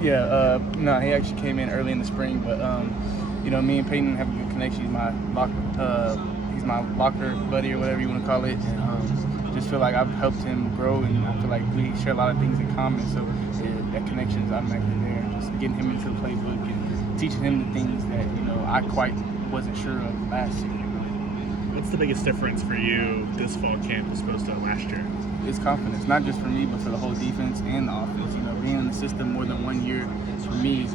Yeah, no, he actually came in early in the spring, but me and Peyton have a good connection. He's my locker buddy or whatever you want to call it. And just feel like I've helped him grow, and I feel like we share a lot of things in common. So that connection is automatically there. Just getting him into the playbook and teaching him the things that I quite wasn't sure of last year. What's the biggest difference for you this fall camp as opposed to last year? It's confidence, not just for me, but for the whole defense and the offense. Being in the system more than 1 year, for me,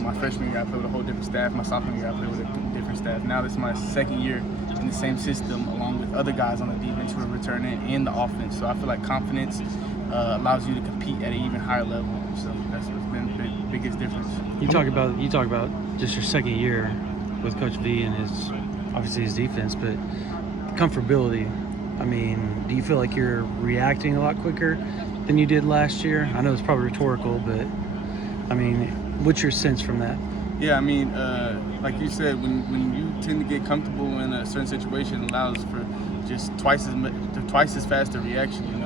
my freshman year I played with a whole different staff. My sophomore year I played with a different staff. Now this is my second year in the same system, along with other guys on the defense who are returning and the offense. So I feel like confidence allows you to compete at an even higher level. So that's what's been the biggest difference. You talk about just your second year with Coach V and his defense, but comfortability. I mean, do you feel like you're reacting a lot quicker than you did last year? I know it's probably rhetorical, but I mean, what's your sense from that? Yeah, I mean, like you said, when you tend to get comfortable in a certain situation, it allows for just twice as fast a reaction.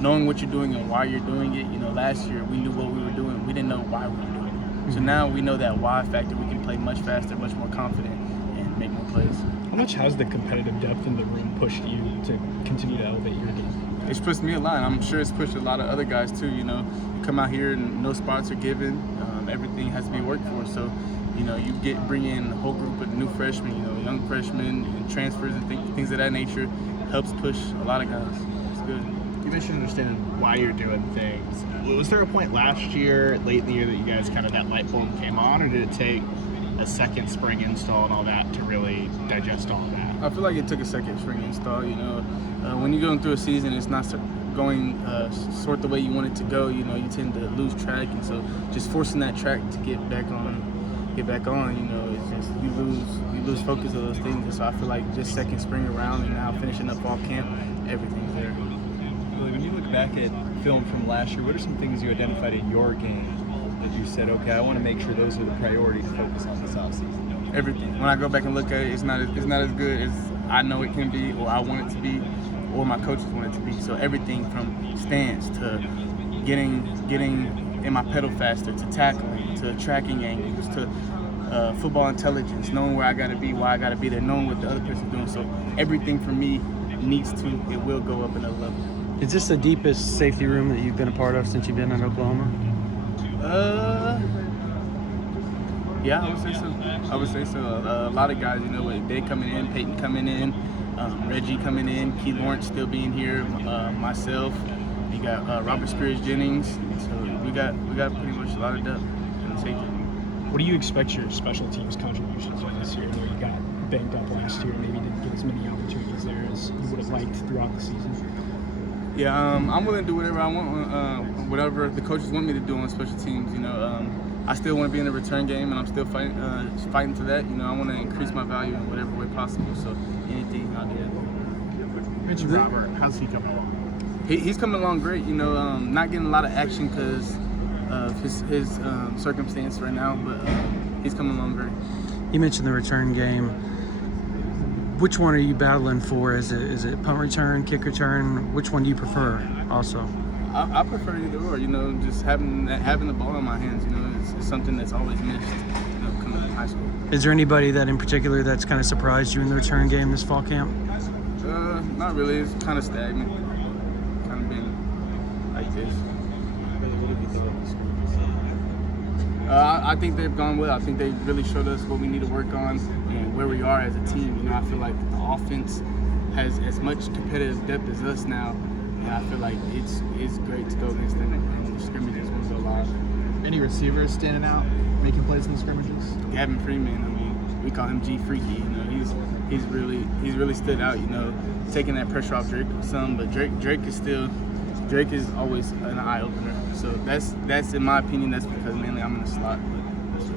Knowing what you're doing and why you're doing it. Last year we knew what we were doing. We didn't know why we were doing it. So now we know that why factor. We can play much faster, much more confident, and make more plays. How much has the competitive depth in the room pushed you to continue to elevate your game? It's pushed me a lot. I'm sure it's pushed a lot of other guys too. You come out here and no spots are given. Everything has to be worked for. So, you bring in a whole group of new freshmen, young freshmen and transfers and things of that nature. Helps push a lot of guys. It's good. You mentioned understanding why you're doing things. Was there a point last year, late in the year, that you guys that light bulb came on, or did it take a second spring install and all that to really digest all of that? I feel like it took a second spring install. When you're going through a season, it's not going sort the way you want it to go. You tend to lose track, and so just forcing that track to get back on. It's just you lose focus of those things. And so I feel like just second spring around and now finishing up fall camp, everything's there. When you look back at film from last year, what are some things you identified in your game that you said, okay, I want to make sure those are the priority to focus on this offseason? Everything. When I go back and look at it, it's not as good as I know it can be, or I want it to be, or my coaches want it to be. So everything from stance to getting in my pedal faster, to tackling, to tracking angles, to football intelligence, knowing where I got to be, why I got to be there, knowing what the other person's doing. So everything for me it will go up another level. Is this the deepest safety room that you've been a part of since you've been in Oklahoma? Yeah, I would say so. A lot of guys, with Day coming in, Peyton coming in, Reggie coming in, Keith Lawrence still being here, myself. You got Robert Spears Jennings. So we got pretty much a lot of depth in the safety room. What do you expect your special teams contributions are this year? I know you got banged up last year, maybe didn't get as many opportunities there as you would have liked throughout the season. Yeah, I'm willing to do whatever I want, whatever the coaches want me to do on special teams. I still want to be in the return game, and I'm still fighting for that. I want to increase my value in whatever way possible. So anything I'll do. Mentioned Robert. How's he coming along? He's coming along great. Not getting a lot of action because of his circumstance right now, but he's coming along great. You mentioned the return game. Which one are you battling for? Is it punt return, kick return? Which one do you prefer also? I prefer either or. Just having the ball in my hands, it's something that's always missed, coming from high school. Is there anybody that in particular that's kind of surprised you in the return game this fall camp? Not really. It's kind of stagnant. Kind of been like this. I think they've gone well. I think they really showed us what we need to work on and where we are as a team. I feel like the offense has as much competitive depth as us now, and I feel like it's great to go against them in the scrimmages when we go live. Any receivers standing out, making plays in the scrimmages? Gavin Freeman. We call him G Freaky. He's really stood out. Taking that pressure off Drake some, but Drake is always an eye opener. So that's in my opinion. That's because mainly I'm in the slot. But that's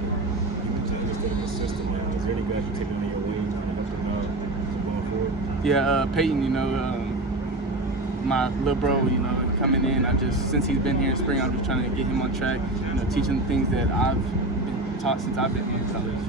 Is there any guys you take under your wing going forward? Yeah, Peyton. My little bro. Coming in. Since he's been here in spring, I'm just trying to get him on track. Teaching the things that I've been taught since I've been here in college.